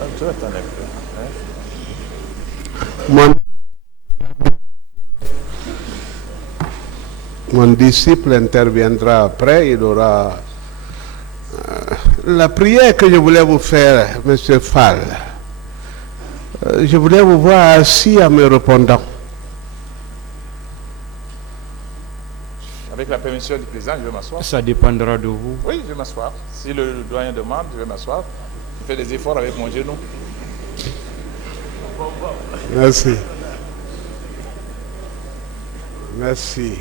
Tu attends un peu. Mon disciple interviendra après, il aura la prière que je voulais vous faire, M. Fall. Je voulais vous voir assis en me répondant. Avec la permission du président, je vais m'asseoir. Ça dépendra de vous. Oui, je vais m'asseoir. Si le doyen demande, je vais m'asseoir. Je fais des efforts avec mon genou. Merci. Merci.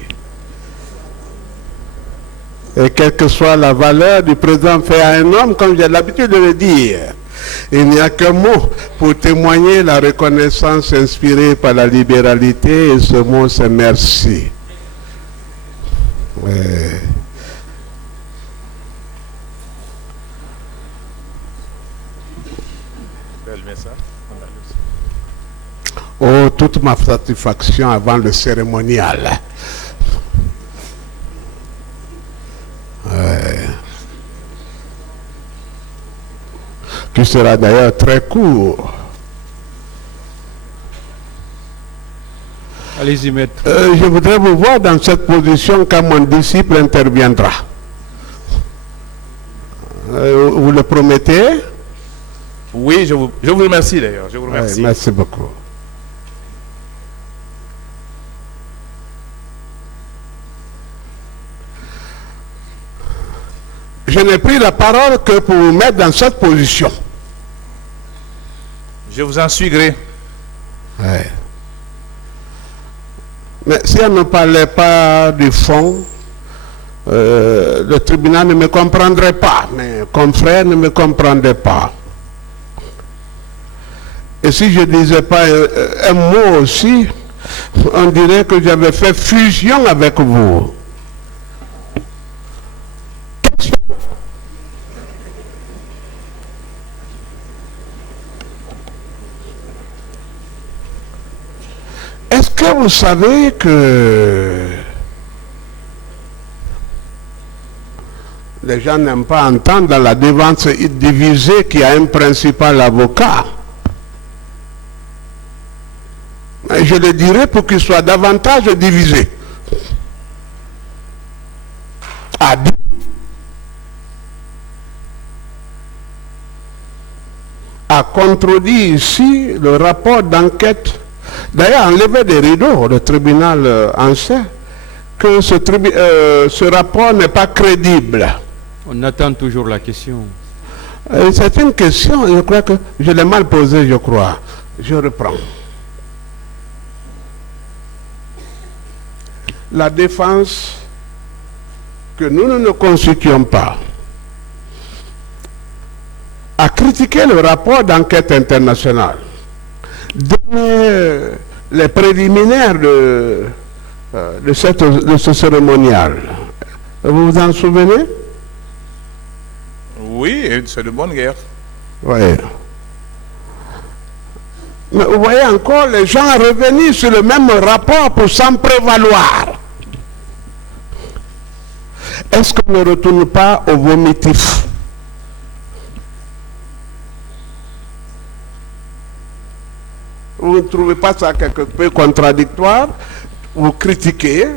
Et quelle que soit la valeur du président fait à un homme, comme j'ai l'habitude de le dire, il n'y a qu'un mot pour témoigner la reconnaissance inspirée par la libéralité, et ce mot c'est merci. Ouais. Oh, toute ma satisfaction avant le cérémonial. Ouais. Qui sera d'ailleurs très court. Allez-y, maître. Je voudrais vous voir dans cette position quand mon disciple interviendra. Vous le promettez? Oui, je vous remercie d'ailleurs. Je vous remercie. Ouais, merci beaucoup. Je n'ai pris la parole que pour vous mettre dans cette position. Je vous en suis gré. Ouais. Mais si on ne parlait pas du fond, le tribunal ne me comprendrait pas, mes confrères ne me comprendraient pas. Et si je ne disais pas un mot aussi, on dirait que j'avais fait fusion avec vous. Est-ce que vous savez que les gens n'aiment pas entendre dans la défense divisée qu'il y a un principal avocat? Mais je le dirai pour qu'il soit davantage divisé. A contredit ici le rapport d'enquête. D'ailleurs, enlevé des rideaux, le tribunal en sait que ce rapport n'est pas crédible. On attend toujours la question. C'est une question, je crois que je l'ai mal posée, je crois. Je reprends. La défense que nous ne constituons pas a critiqué le rapport d'enquête internationale. Donner les préliminaires de ce cérémonial. Vous vous en souvenez? Oui, c'est de bonne guerre. Oui. Mais vous voyez encore les gens revenir sur le même rapport pour s'en prévaloir. Est-ce qu'on ne retourne pas au vomitif? Vous ne trouvez pas ça quelque peu contradictoire? Vous critiquez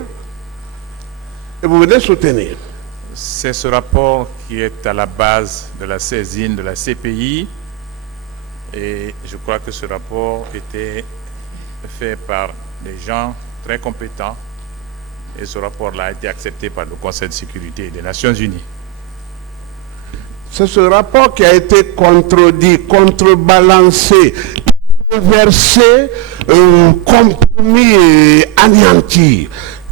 et vous venez soutenir. C'est ce rapport qui est à la base de la saisine de la CPI. Et je crois que ce rapport était fait par des gens très compétents. Et ce rapport-là a été accepté par le Conseil de sécurité des Nations Unies. C'est ce rapport qui a été contredit, contrebalancé, versé, compromis et anéanti,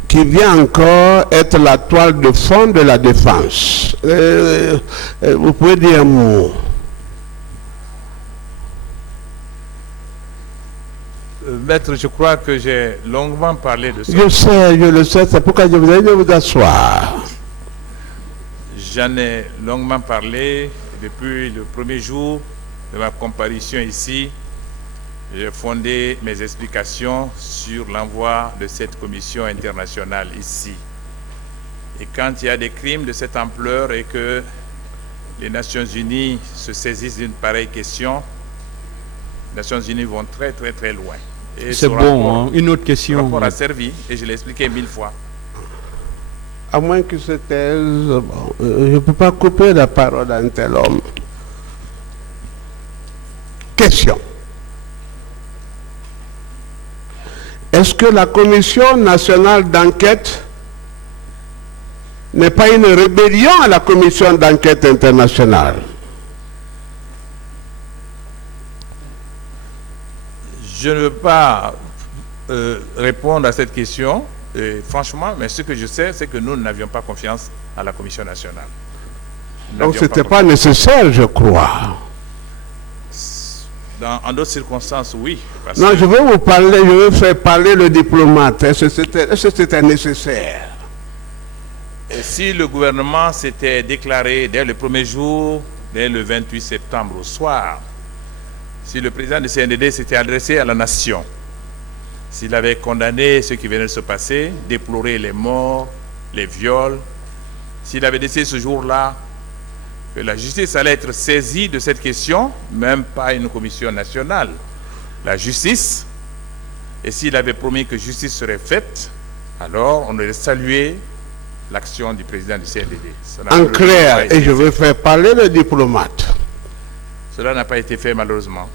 qui vient encore être la toile de fond de la défense. Vous pouvez dire un mot. Maître, je crois que j'ai longuement parlé de ça. Je le sais, c'est pourquoi je vous ai dit de vous asseoir. J'en ai longuement parlé depuis le premier jour de ma comparution ici. J'ai fondé mes explications sur l'envoi de cette commission internationale ici. Et quand il y a des crimes de cette ampleur et que les Nations Unies se saisissent d'une pareille question, Les Nations Unies vont très très très loin. Et C'est ce bon, hein. Une autre Ce question. rapport a servi, et je l'ai expliqué 1000 fois. À moins qu'il se taise, bon, je ne peux pas couper la parole d'un tel homme. Question. Est-ce que la Commission nationale d'enquête n'est pas une rébellion à la Commission d'enquête internationale? Je ne veux pas répondre à cette question, franchement, mais ce que je sais, c'est que nous n'avions pas confiance à la Commission nationale. Donc ce n'était pas nécessaire, je crois. En d'autres circonstances, oui. Parce Non, que je vais vous parler, je vais faire parler le diplomate. Est-ce que c'était nécessaire? et si le gouvernement s'était déclaré dès le premier jour, dès le 28 septembre au soir, si le président du CNDD s'était adressé à la nation, s'il avait condamné ce qui venait de se passer, déploré les morts, les viols, s'il avait décidé ce jour-là que la justice allait être saisie de cette question, même pas une commission nationale, la justice, et s'il avait promis que justice serait faite, alors on aurait salué l'action du président du CNDD. En clair, et je vais faire parler le diplomate. Cela n'a pas été fait malheureusement.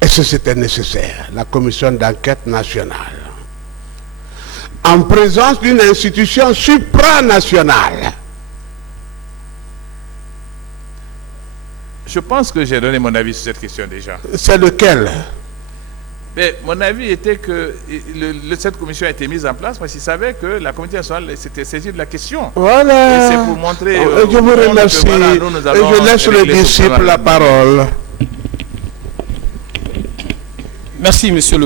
Est-ce que c'était nécessaire, la commission d'enquête nationale, en présence d'une institution supranationale? Je pense que j'ai donné mon avis sur cette question déjà. C'est lequel? Mais mon avis était que cette commission a été mise en place parce qu'il savait que la communauté nationale s'était saisie de la question. Voilà. Et c'est pour montrer Je vous remercie. que, voilà, nous allons Et je laisse le régler ce disciple problème. la parole. Merci, monsieur le